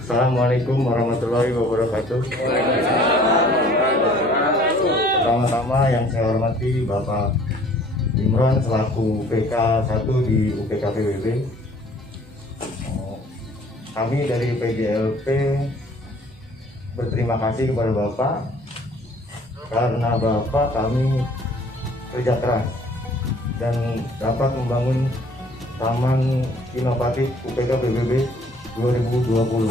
Assalamualaikum warahmatullahi wabarakatuh. Pertama-tama yang saya hormati Bapak Imron selaku PK 1 di UPK PBB. Kami dari PJLP berterima kasih kepada Bapak karena Bapak kami kerja keras dan dapat membangun Taman Inovatif UPK PBB 2020.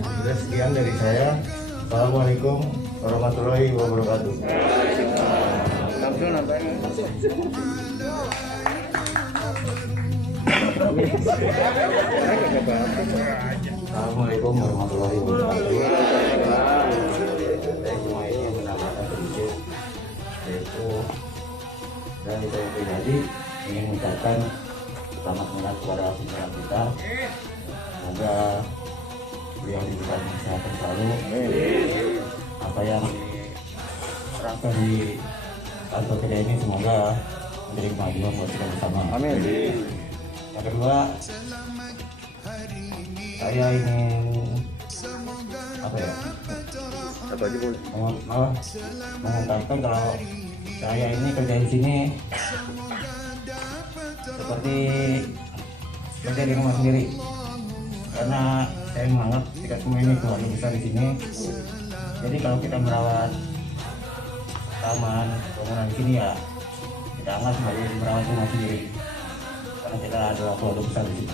Sudah sekian dari saya. Assalamualaikum warahmatullahi wabarakatuh. Assalamualaikum warahmatullahi wabarakatuh. Saya cuma ini menambahkan sedikit, yaitu dan saya pribadi ingin mengucapkan selamat menang kepada pimpinan kita. Semoga beliau diberikan kesehatan selalu. Apa yang diserahkan di kantor kita ini semoga menjadi kemajuan buat kita bersama. Amin. Yang kedua, saya ingin mengungkapkan kalau saya ini kerja di sini seperti kerja di rumah sendiri, karena saya menganggap kita semua ini keluarga besar di sini. Jadi kalau kita merawat taman bangunan di sini ya kita anggap sebagai merawat rumah sendiri, karena kita adalah keluarga besar di sini.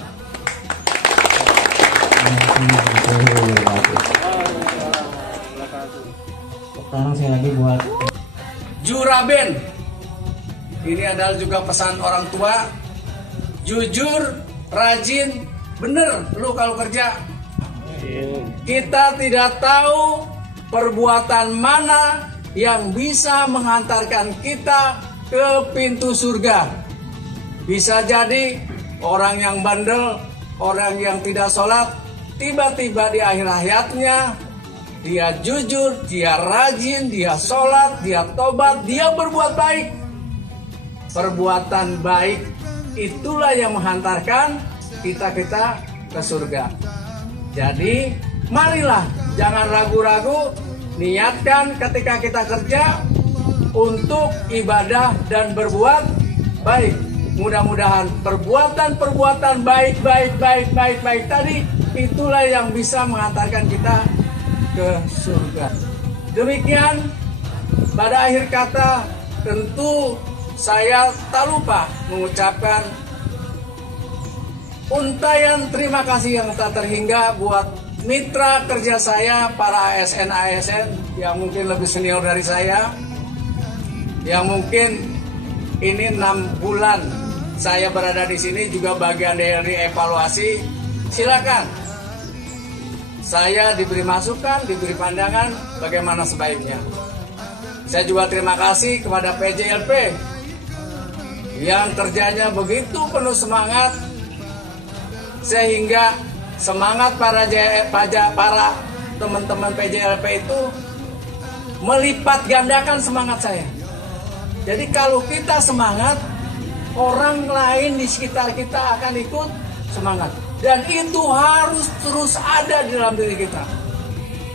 Sekarang saya lagi buat Juraben. Ini adalah juga pesan orang tua. Jujur, rajin, bener lu kalau kerja. Kita tidak tahu perbuatan mana yang bisa menghantarkan kita ke pintu surga. Bisa jadi orang yang bandel, orang yang tidak sholat, tiba-tiba di akhir hayatnya dia jujur, dia rajin, dia sholat, dia tobat, dia berbuat baik. Perbuatan baik itulah yang menghantarkan kita ke surga. Jadi marilah jangan ragu-ragu, niatkan ketika kita kerja untuk ibadah dan berbuat baik. Mudah-mudahan perbuatan baik tadi itulah yang bisa mengantarkan kita ke surga. Demikian pada akhir kata tentu saya tak lupa mengucapkan untayan terima kasih yang tak terhingga buat mitra kerja saya, para ASN yang mungkin lebih senior dari saya, yang mungkin ini 6 bulan saya berada di sini juga bagian dari evaluasi. Silakan, saya diberi masukan, diberi pandangan bagaimana sebaiknya. Saya juga terima kasih kepada PJLP yang kerjanya begitu penuh semangat, sehingga semangat para teman-teman PJLP itu melipat gandakan semangat saya. Jadi kalau kita semangat, orang lain di sekitar kita akan ikut semangat. Dan itu harus terus ada di dalam diri kita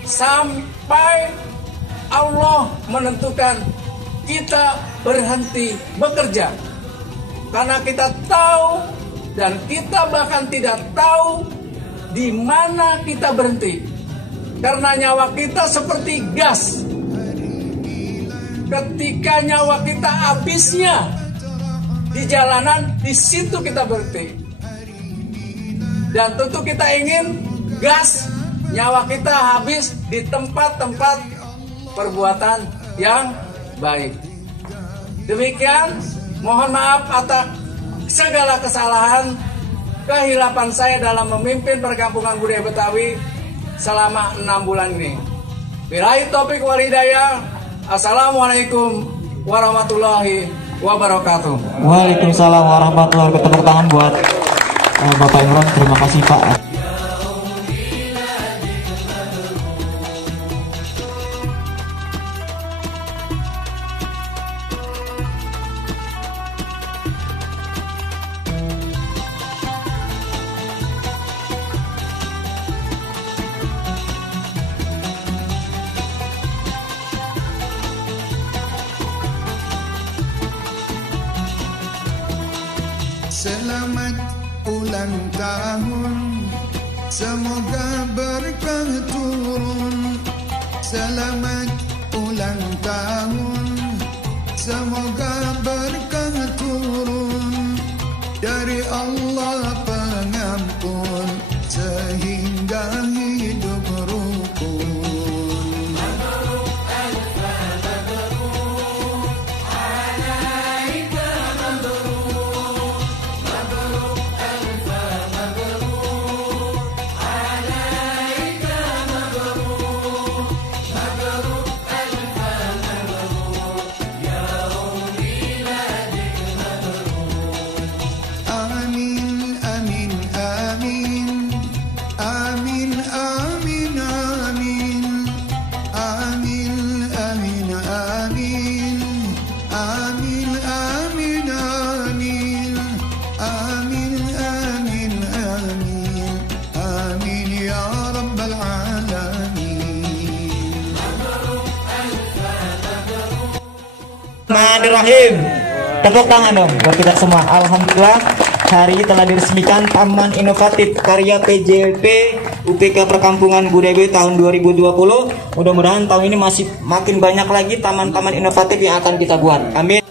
sampai Allah menentukan kita berhenti bekerja. Karena kita tahu dan kita bahkan tidak tahu di mana kita berhenti. Karena nyawa kita seperti gas. Ketika nyawa kita habisnya di jalanan, di situ kita berhenti. Dan tentu kita ingin gas nyawa kita habis di tempat-tempat perbuatan yang baik. Demikian, mohon maaf atas segala kesalahan, kehilapan saya dalam memimpin perkampungan budaya Betawi selama 6 bulan ini. Billahi taufiq wal hidayah. Assalamualaikum warahmatullahi wabarakatuh. Waalaikumsalam warahmatullahi wabarakatuh. Tepuk tangan buat Bapak Imron. Terima kasih Pak. Selamat ulang tahun, semoga berkah turun. Selamat ulang tahun, semoga berkah turun dari Allah pengampun sehingga hidup rukun. Bismillahirrahmanirrahim. Tepuk tangan dong buat kita semua. Alhamdulillah, hari ini telah diresmikan Taman Inovatif karya PJLP UPK Perkampungan Budaya tahun 2020. Mudah-mudahan tahun ini masih makin banyak lagi taman-taman inovatif yang akan kita buat. Amin.